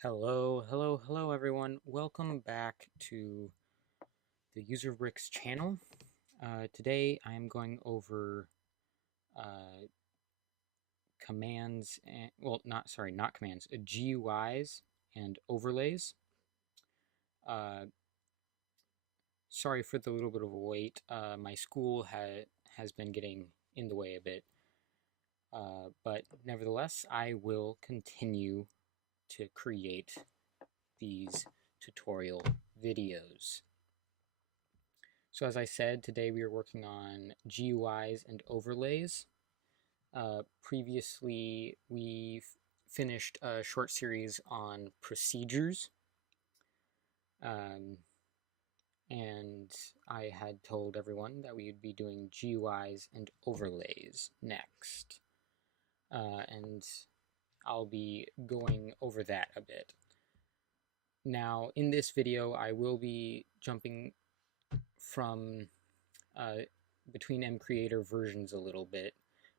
Hello everyone. Welcome back to the UserBricks channel. Today I am going over commands and, not commands, GUIs and overlays. Sorry for the little bit of a wait. My school has been getting in the way a bit. But nevertheless, I will continue to create these tutorial videos. So as I said, today we are working on GUIs and overlays. Previously, we finished a short series on procedures. And I had told everyone that we would be doing GUIs and overlays next. And I'll be going over that a bit. Now, in this video, I will be jumping from between Mcreator versions a little bit,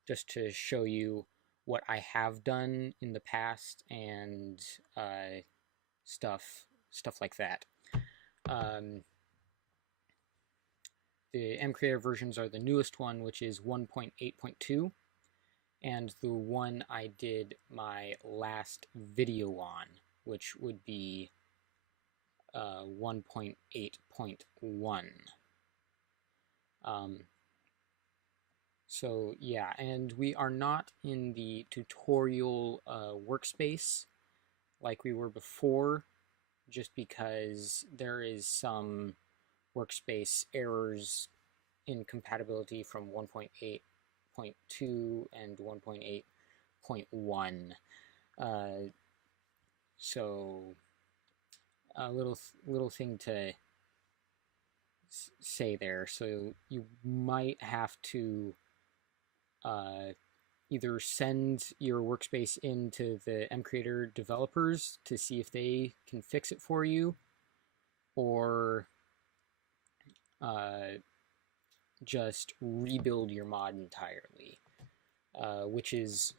just to show you what I have done in the past and stuff like that. The Mcreator versions are the newest one, which is 1.8.2, and the one I did my last video on, which would be 1.8.1. So yeah, and we are not in the tutorial workspace like we were before, just because there is some workspace errors in compatibility from 1.8.2 and 1.8.1. So a little thing to say there. So you might have to either send your workspace into the Mcreator developers to see if they can fix it for you, or just rebuild your mod entirely, which is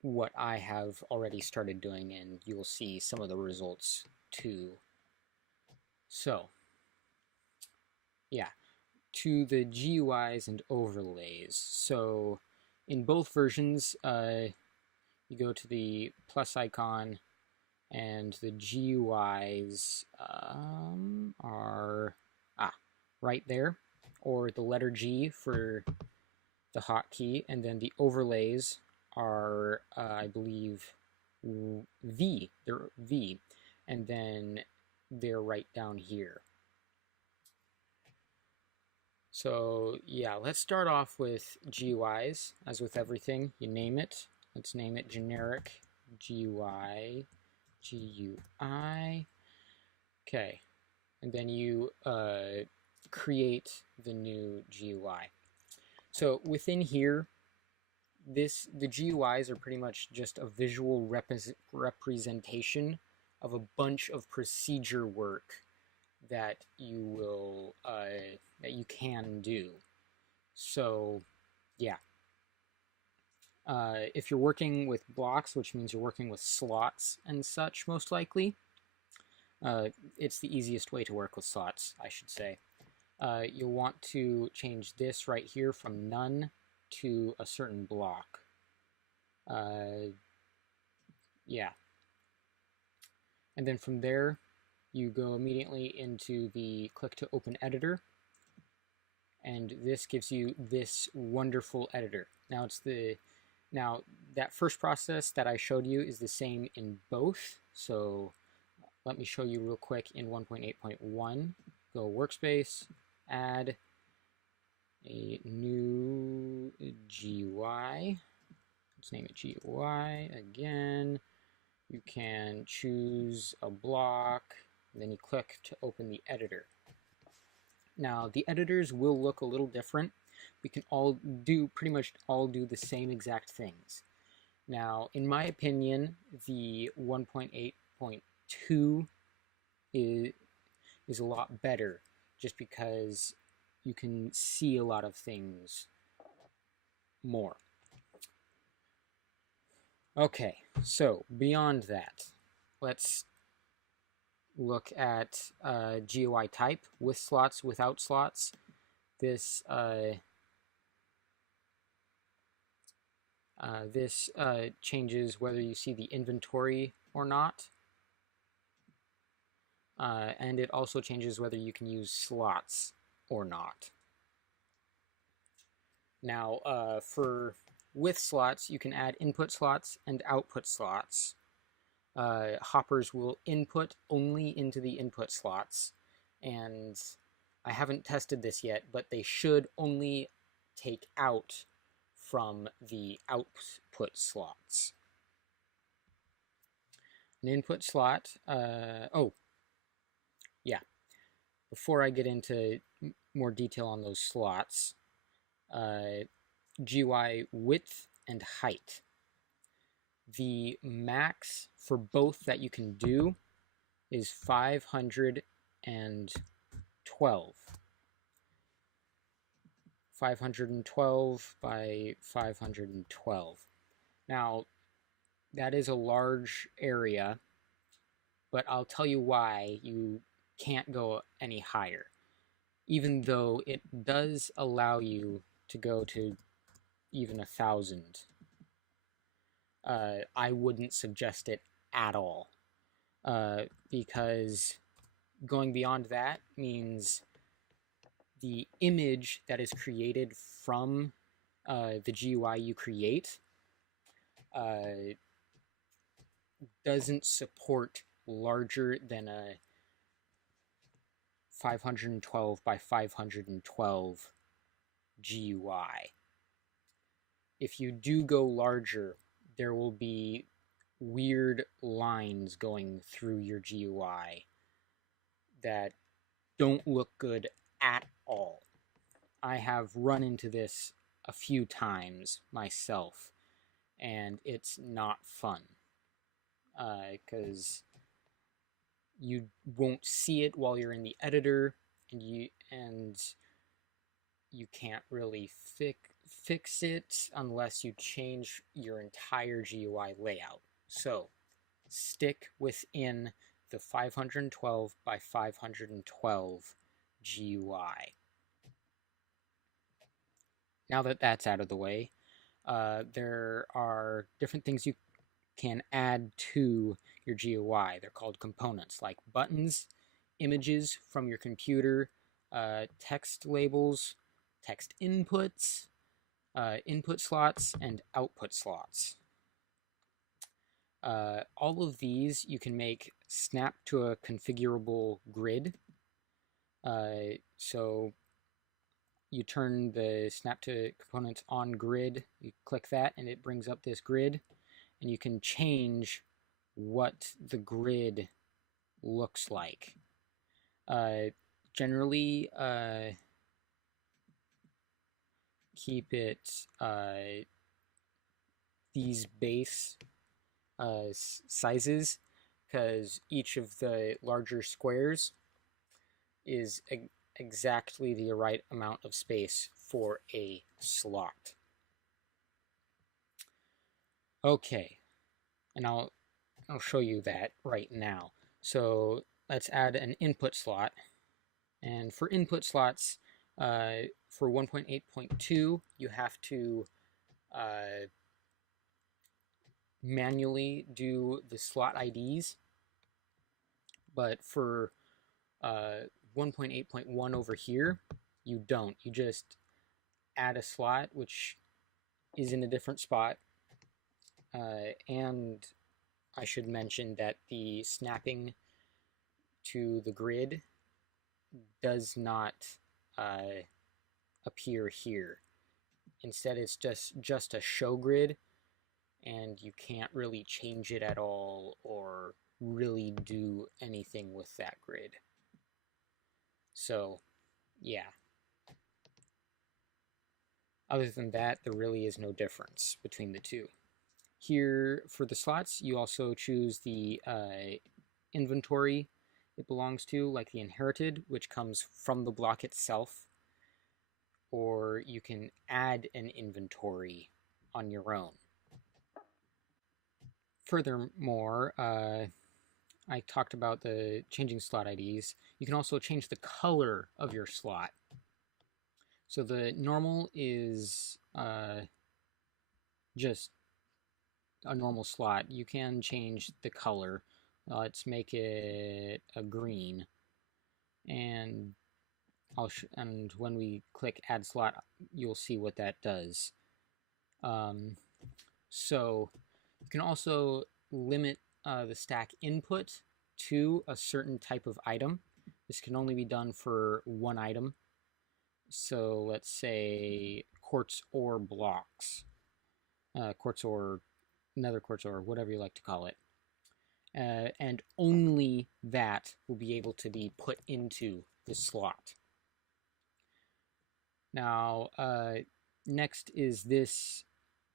what I have already started doing, and you will see some of the results too. So yeah, to the GUIs and overlays. So in both versions, you go to the plus icon, and the GUIs are right there, or the letter G for the hotkey, and then the overlays are, I believe, V. They're V, and then they're right down here. So yeah, let's start off with GUIs. As with everything, you name it. Let's name it generic GUI. Okay, and then you create the new GUI. So within here, the GUIs are pretty much just a visual representation of a bunch of procedure work that you will that you can do. So yeah, if you're working with blocks, which means you're working with slots and such, most likely, it's the easiest way to work with slots, I should say. You'll want to change this right here from none to a certain block. Yeah. And then from there, you go immediately into the click to open editor, and this gives you this wonderful editor. Now that first process that I showed you is the same in both. So let me show you real quick in 1.8.1. Go workspace, add a new GUI. Let's name it GUI again. You can choose a block, and then you click to open the editor. Now, the editors will look a little different. We can pretty much all do the same exact things. Now, in my opinion, the 1.8.2 is a lot better, just because you can see a lot of things more. Okay, so beyond that, let's look at GUI type, with slots, without slots. This changes whether you see the inventory or not. And it also changes whether you can use slots or not. Now, for with slots, you can add input slots and output slots. Hoppers will input only into the input slots, and I haven't tested this yet, but they should only take out from the output slots. An input slot, oh, yeah. Before I get into more detail on those slots, GUI width and height. The max for both that you can do is 512. 512 by 512. Now, that is a large area, but I'll tell you why you can't go any higher, even though it does allow you to go to even 1,000. I wouldn't suggest it at all, because going beyond that means the image that is created from the GUI you create doesn't support larger than a 512 by 512 GUI. If you do go larger, there will be weird lines going through your GUI that don't look good at all. I have run into this a few times myself, and it's not fun, because you won't see it while you're in the editor, and you can't really fix it unless you change your entire GUI layout. So stick within the 512 by 512 GUI. Now that that's out of the way, there are different things you can add to your GUI. They're called components, like buttons, images from your computer, text labels, text inputs, input slots, and output slots. All of these you can make snap to a configurable grid. So you turn the snap to components on grid, you click that, and it brings up this grid, and you can change what the grid looks like. Generally, keep it these base sizes, because each of the larger squares is exactly the right amount of space for a slot. Okay, and I'll show you that right now. So let's add an input slot. And for input slots, for 1.8.2, you have to manually do the slot IDs. But for 1.8.1 over here, you don't. You just add a slot, which is in a different spot. And I should mention that the snapping to the grid does not appear here. Instead, it's just a show grid, and you can't really change it at all or really do anything with that grid. So, yeah. Other than that, there really is no difference between the two. Here, for the slots, you also choose the inventory it belongs to, like the inherited, which comes from the block itself, or you can add an inventory on your own. Furthermore, I talked about the changing slot IDs. You can also change the color of your slot. So the normal is just a normal slot. You can change the color. Let's make it a green, and and when we click Add Slot, you'll see what that does. So you can also limit the stack input to a certain type of item. This can only be done for one item. So let's say quartz ore blocks, quartz ore, nether quartz ore, whatever you like to call it. And only that will be able to be put into the slot. Now, next is this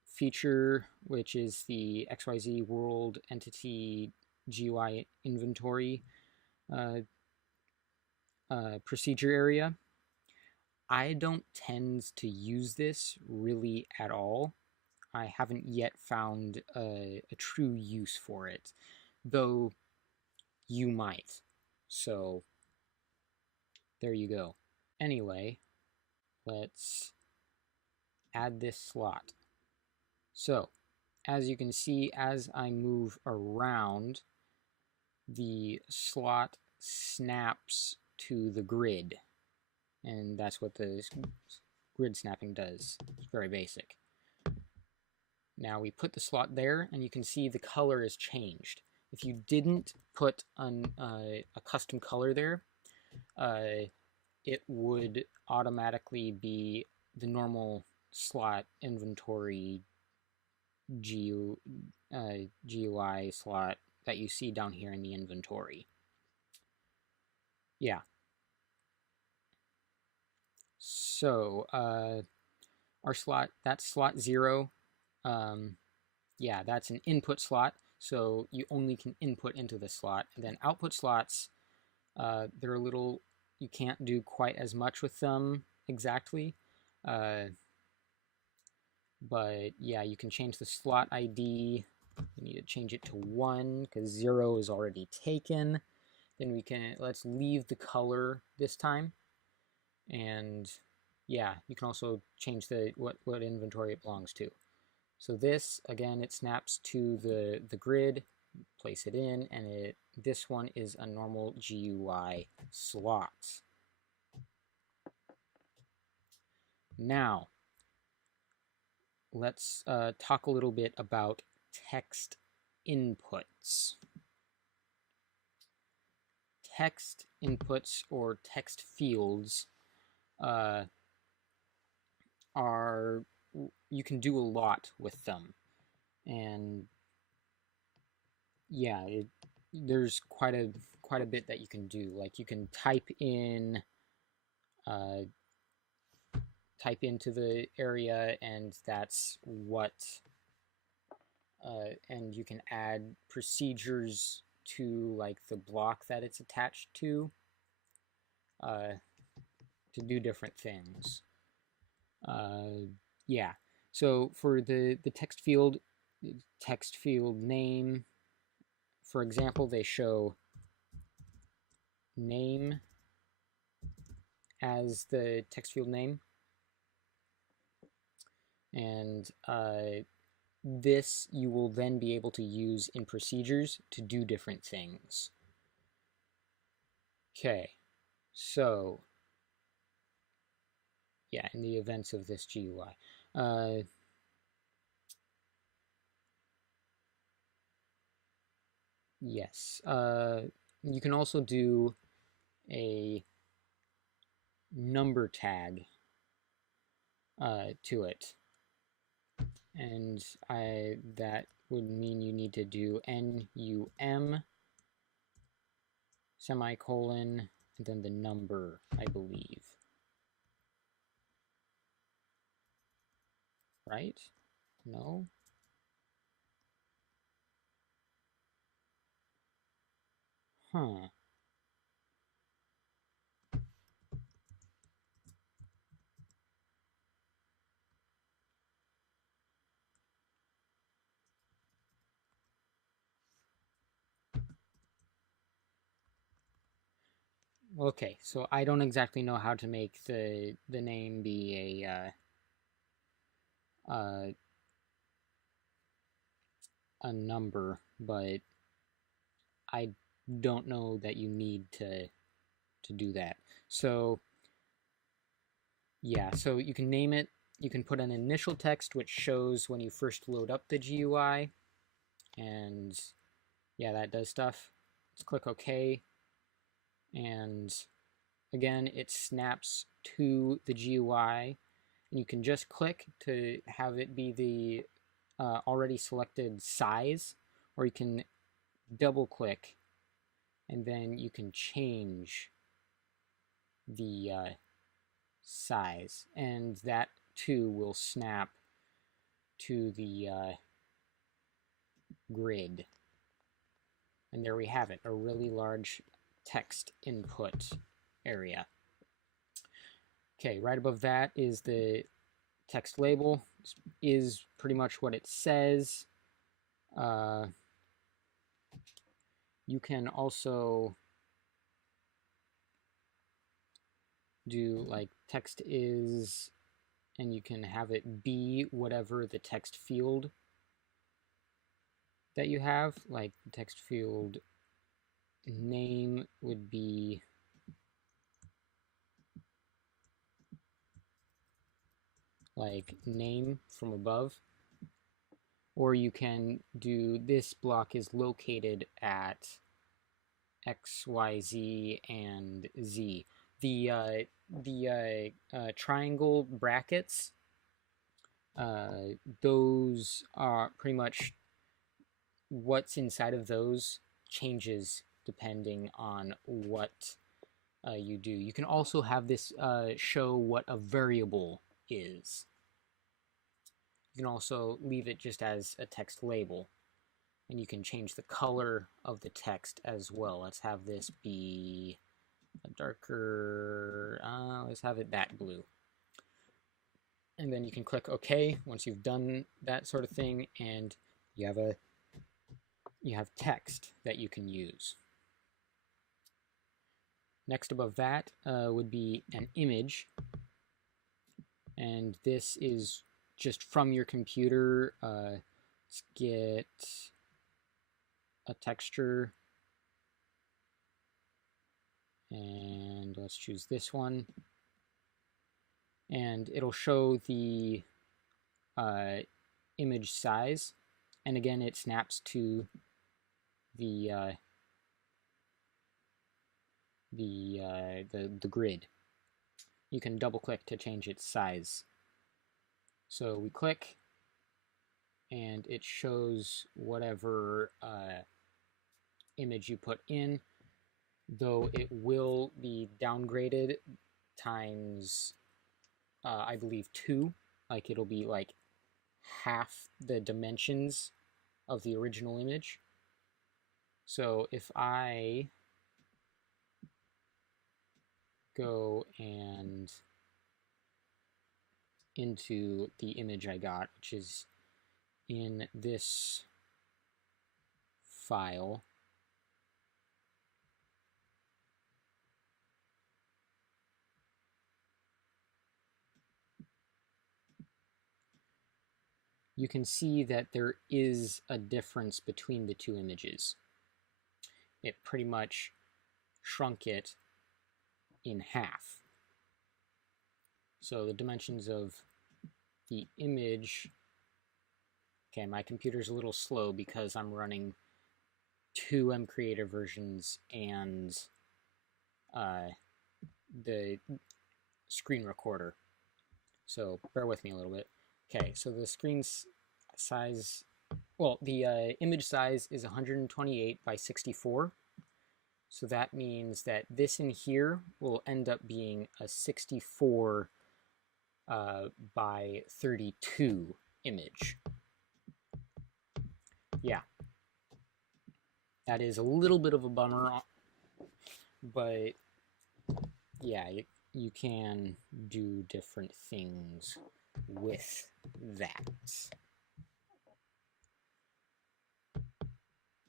feature, which is the XYZ World Entity GUI Inventory procedure area. I don't tend to use this really at all. I haven't yet found a true use for it, though you might. So there you go. Anyway, let's add this slot. So as you can see, as I move around, the slot snaps to the grid, and that's what the grid snapping does. It's very basic. Now we put the slot there, and you can see the color is changed. If you didn't put a custom color there, it would automatically be the normal slot inventory GUI slot that you see down here in the inventory. Yeah. So our slot, that's slot 0. Yeah, that's an input slot, so you only can input into the slot. And then output slots, they're a little, you can't do quite as much with them exactly. But yeah, you can change the slot ID. You need to change it to 1 because 0 is already taken. Then we can, let's leave the color this time. And yeah, you can also change the what inventory it belongs to. So this, again, it snaps to the grid, place it in, and this one is a normal GUI slot. Now, let's talk a little bit about text inputs. Text inputs or text fields are, you can do a lot with them, and yeah, there's quite a bit that you can do. Like you can type into the area, and that's what, and you can add procedures to like the block that it's attached to do different things. Yeah, so for the text field name, for example, they show name as the text field name, and this you will then be able to use in procedures to do different things. Okay, so yeah, in the events of this GUI. Yes, you can also do a number tag to it, and that would mean you need to do NUM semicolon and then the number, I believe. Right? No? Huh. Okay, so I don't exactly know how to make the name be a number, but I don't know that you need to do that. So yeah, so you can name it. You can put an initial text which shows when you first load up the GUI, and yeah, that does stuff. Let's click OK, and again, it snaps to the GUI, and you can just click to have it be the already selected size, or you can double click and then you can change the size, and that too will snap to the grid. And there we have it, a really large text input area. Okay, right above that is the text label. This is pretty much what it says. You can also do like text is, and you can have it be whatever the text field that you have. Like the text field name would be like name from above, or you can do this block is located at X, Y, Z, and Z. The triangle brackets, those are pretty much what's inside of those changes depending on what you do. You can also have this show what a variable is. You can also leave it just as a text label, and you can change the color of the text as well. Let's have this be a darker, let's have it that blue. And then you can click OK once you've done that sort of thing, and you have text that you can use. Next above that would be an image, and this is just from your computer. Let's get a texture, and let's choose this one, and it'll show the image size, and again it snaps to the grid. You can double click to change its size. So we click, and it shows whatever image you put in, though it will be downgraded times, I believe, 2. Like it'll be like half the dimensions of the original image. So if I go and into the image I got, which is in this file, you can see that there is a difference between the two images. It pretty much shrunk it in half. So the dimensions of the image, okay, my computer's a little slow because I'm running 2 Mcreator versions and the screen recorder. So bear with me a little bit. Okay, so the screen size, well, the image size is 128 by 64. So that means that this in here will end up being a 64 by 32 image. Yeah. That is a little bit of a bummer, but yeah, you can do different things with that.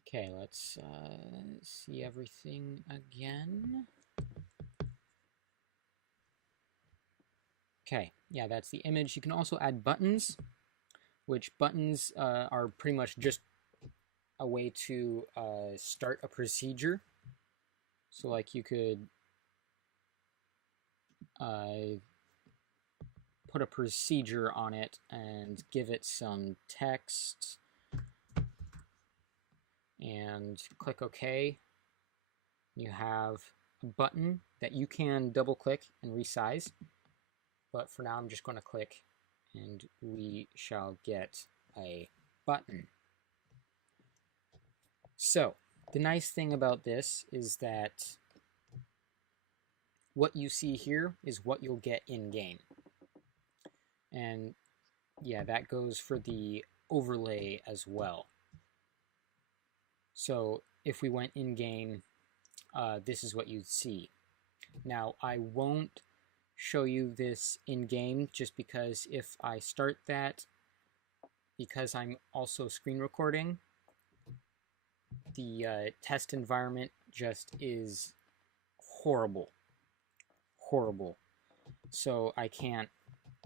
Okay, let's see everything again. Okay, yeah, that's the image. You can also add buttons, which buttons are pretty much just a way to start a procedure. So like you could put a procedure on it and give it some text and click OK. You have a button that you can double click and resize, but for now I'm just going to click and we shall get a button. So the nice thing about this is that what you see here is what you'll get in game. And yeah, that goes for the overlay as well. So if we went in game, this is what you'd see. Now I won't show you this in game just because if I start that, because I'm also screen recording, the test environment just is horrible. So I can't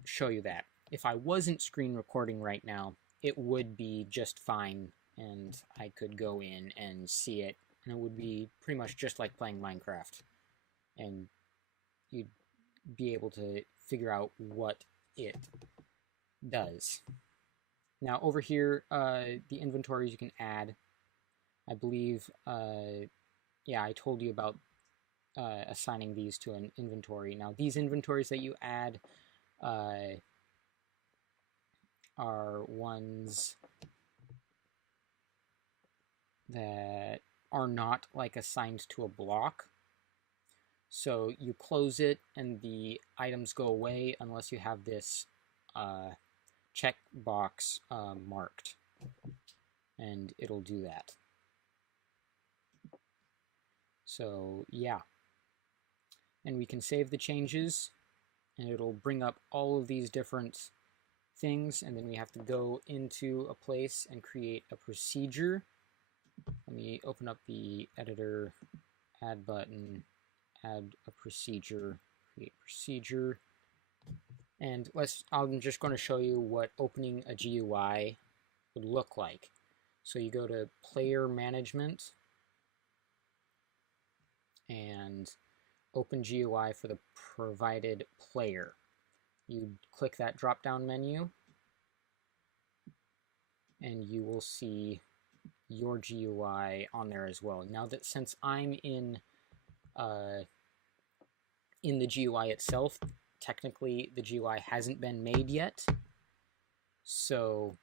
show you that. If I wasn't screen recording right now, it would be just fine and I could go in and see it, and it would be pretty much just like playing Minecraft, and you'd be able to figure out what it does. Now over here, the inventories you can add, I believe, yeah, I told you about assigning these to an inventory. Now these inventories that you add are ones that are not like assigned to a block. So you close it and the items go away unless you have this checkbox marked, and it'll do that. So yeah, and we can save the changes and it'll bring up all of these different things, and then we have to go into a place and create a procedure. Let me open up the editor, add button, add a procedure, create procedure, and I'm just going to show you what opening a GUI would look like. So you go to player management and open GUI for the provided player. You click that drop down menu and you will see your GUI on there as well. Now that since I'm in the GUI itself, technically the GUI hasn't been made yet, so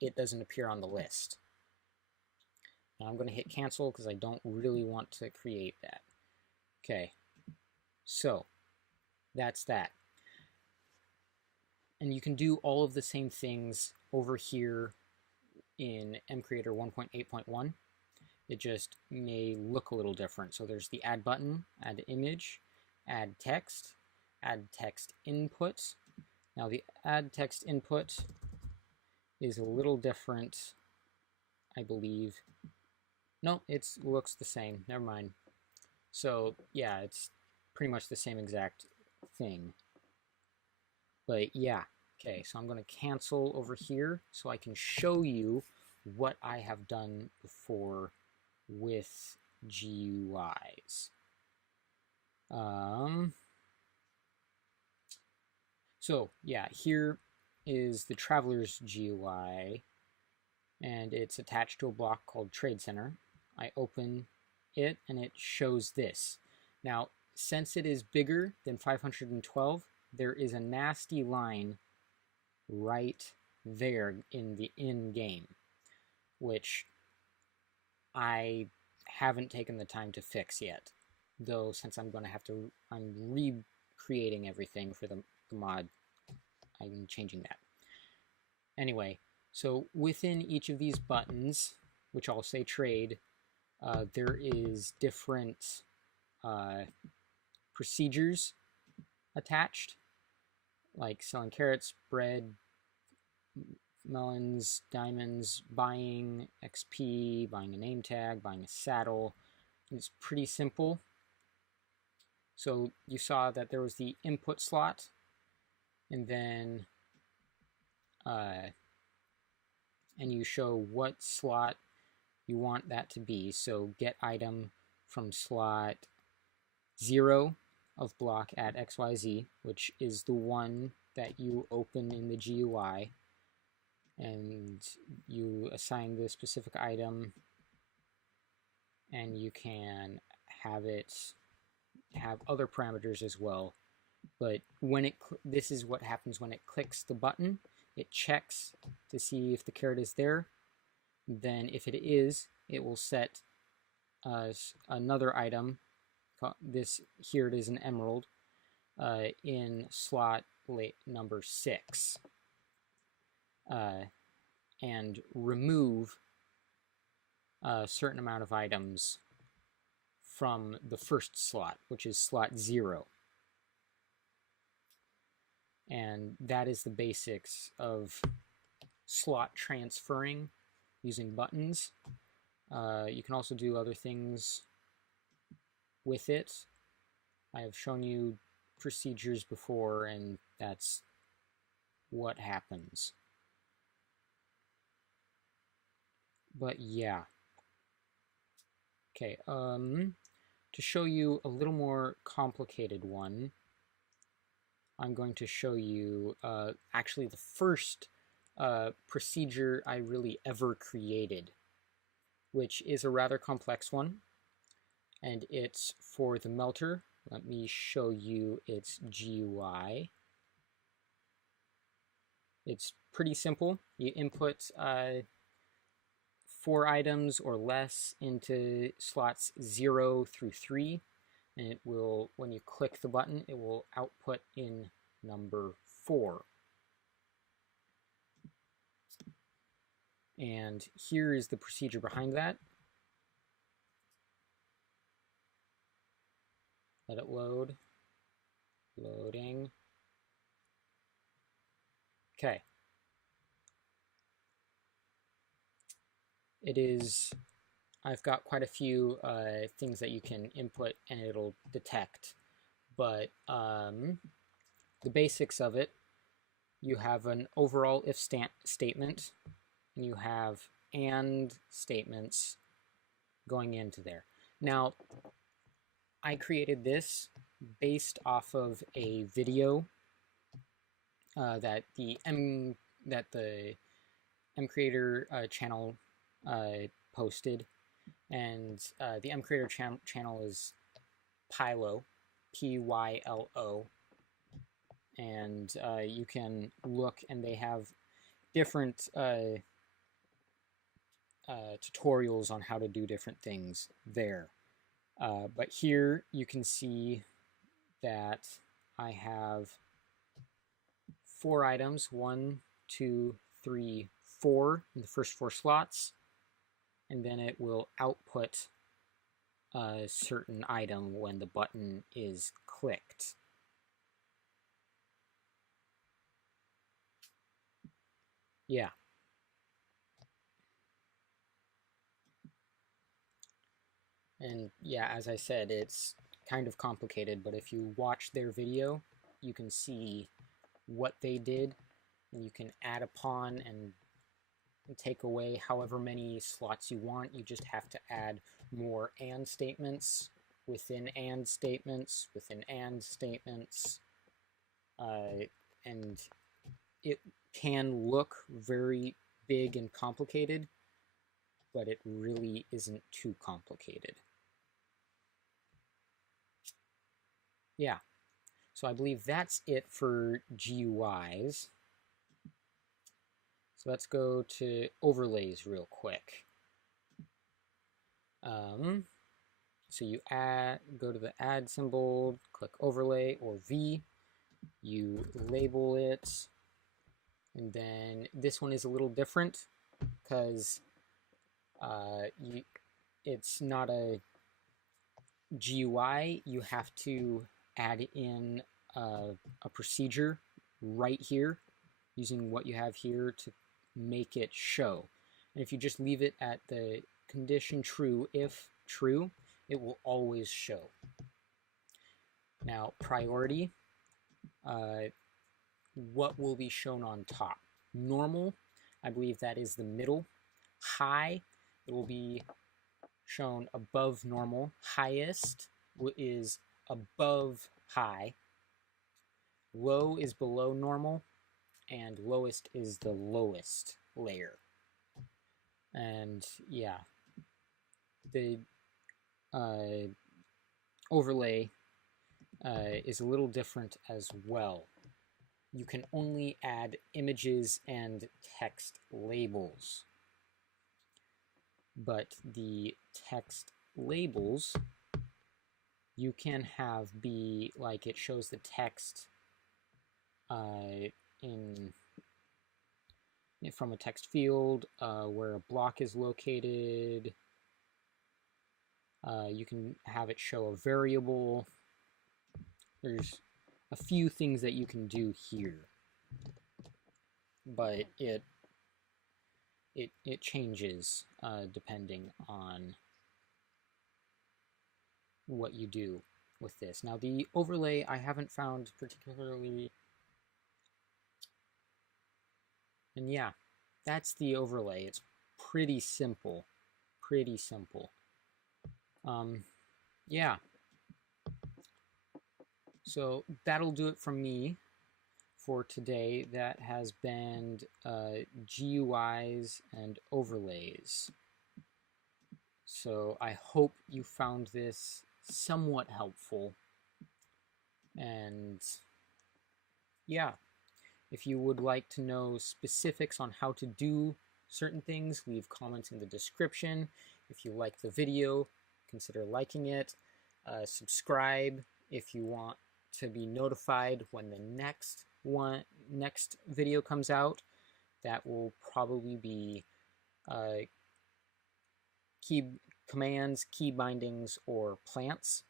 it doesn't appear on the list. Now I'm going to hit cancel because I don't really want to create that. Okay, so that's that. And you can do all of the same things over here in Mcreator 1.8.1. It just may look a little different. So there's the add button, add image, add text input. Now the add text input is a little different, I believe. No, it looks the same. Never mind. So yeah, it's pretty much the same exact thing. But yeah, okay, so I'm going to cancel over here so I can show you what I have done before with GUIs. So yeah, here is the Traveler's GUI, and it's attached to a block called Trade Center. I open it and it shows this. Now, since it is bigger than 512, there is a nasty line right there in the in-game, which I haven't taken the time to fix yet, though since I'm recreating everything for the mod, I'm changing that. Anyway, so within each of these buttons, which I'll say trade, there is different procedures attached, like selling carrots, bread, melons, diamonds, buying XP, buying a name tag, buying a saddle. It's pretty simple. So you saw that there was the input slot, and then and you show what slot you want that to be. So get item from slot 0 of block at XYZ, which is the one that you open in the GUI, and you assign the specific item, and you can have it have other parameters as well. But when this is what happens when it clicks the button. It checks to see if the caret is there. Then if it is, it will set another item. This here it is an emerald in slot number 6, and remove a certain amount of items from the first slot, which is slot 0. And that is the basics of slot transferring using buttons. You can also do other things with it. I have shown you procedures before, and that's what happens. But yeah. Okay, to show you a little more complicated one, I'm going to show you actually the first procedure I really ever created, which is a rather complex one, and it's for the melter. Let me show you its GUI. It's pretty simple. You input 4 items or less into slots 0 through 3, and it will, when you click the button, it will output in number 4. And here is the procedure behind that. Let it load. Loading. Okay. It is, I've got quite a few things that you can input and it'll detect, but the basics of it, you have an overall if statement, and you have AND statements going into there. Now, I created this based off of a video that the Mcreator channel posted, and the Mcreator channel is Pylo, Pylo, and you can look, and they have different tutorials on how to do different things there. But here you can see that I have 4 items, 1, 2, 3, 4 in the first 4 slots, and then it will output a certain item when the button is clicked. Yeah. And yeah, as I said, it's kind of complicated, but if you watch their video, you can see what they did, and you can add upon and take away however many slots you want. You just have to add more AND statements within AND statements within AND statements, and it can look very big and complicated, but it really isn't too complicated. Yeah, so I believe that's it for GUIs. So let's go to overlays real quick. So you go to the add symbol, click overlay or V, you label it, and then this one is a little different because it's not a GUI. You have to add in a procedure right here using what you have here to make it show. And if you just leave it at the condition true, if true, it will always show. Now, priority, what will be shown on top? Normal, I believe that is the middle. High, it will be shown above normal. Highest is above high. Low is below normal, and lowest is the lowest layer. And yeah, the overlay is a little different as well. You can only add images and text labels, but the text labels you can have be like it shows the text from a text field where a block is located. You can have it show a variable. There's a few things that you can do here, but it changes depending on what you do with this. Now the overlay I haven't found particularly, and yeah, that's the overlay. It's pretty simple, pretty simple. Yeah. So that'll do it from me for today. That has been GUIs and overlays. So I hope you found this somewhat helpful. And yeah, if you would like to know specifics on how to do certain things, leave comments in the description. If you like the video, consider liking it. Subscribe if you want to be notified when the next video comes out. That will probably be key commands, key bindings, or plants.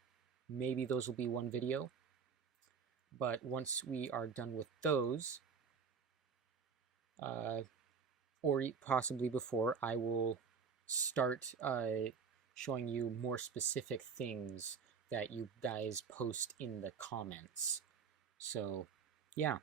Maybe those will be one video. But once we are done with those, or possibly before, I will start showing you more specific things that you guys post in the comments. So, yeah.